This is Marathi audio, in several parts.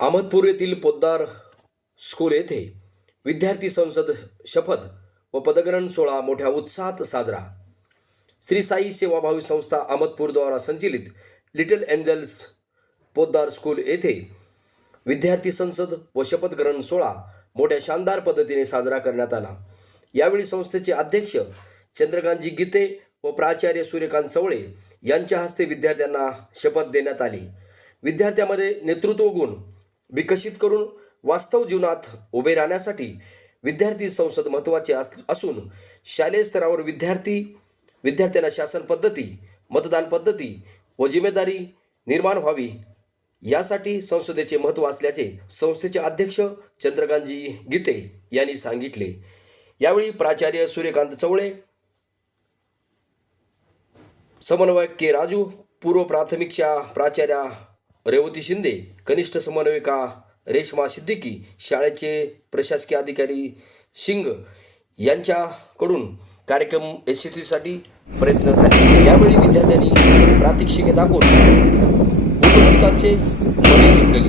अहमदपूर येथील पोद्दार स्कूल येथे विद्यार्थी संसद शपथ व पदग्रहण सोहळा मोठ्या उत्साहात साजरा. श्री साई सेवाभावी संस्था अहमदपूरद्वारा संचलित लिटल एंजल्स पोद्दार स्कूल येथे विद्यार्थी संसद व शपथग्रहण सोहळा मोठ्या शानदार पद्धतीने साजरा करण्यात आला. यावेळी संस्थेचे अध्यक्ष चंद्रकांतजी गीते व प्राचार्य सूर्यकांत चवळे यांच्या हस्ते विद्यार्थ्यांना शपथ देण्यात आली. विद्यार्थ्यामध्ये नेतृत्व गुण विकसित करून वास्तव जीवनात उभे राहण्यासाठी विद्यार्थी संसद महत्त्वाचे अस असून शालेय स्तरावर विद्यार्थी विद्यार्थ्यांना शासन पद्धती मतदान पद्धती व जिम्मेदारी निर्माण व्हावी. यासाठी संसदेचे महत्त्व असल्याचे संस्थेचे अध्यक्ष चंद्रकांतजी गीते यांनी सांगितले. यावेळी प्राचार्य सूर्यकांत चवळे समन्वयक के राजू पूर्व प्राथमिकच्या प्राचार्या रेवती शिंदे कनिष्ठ समन्वयिका रेश्मा सिद्दीकी शाळेचे प्रशासकीय अधिकारी शिंग यांच्याकडून कार्यक्रम यशस्वीसाठी प्रयत्न झाले. यावेळी विद्यार्थ्यांनी प्रात्यक्षिके दाखवून उपस्थितांचे मने जिंकली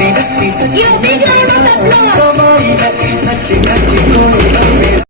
నచ్చి నచ్చి సచ్చి నచ్చి నచ్చి నచ్చి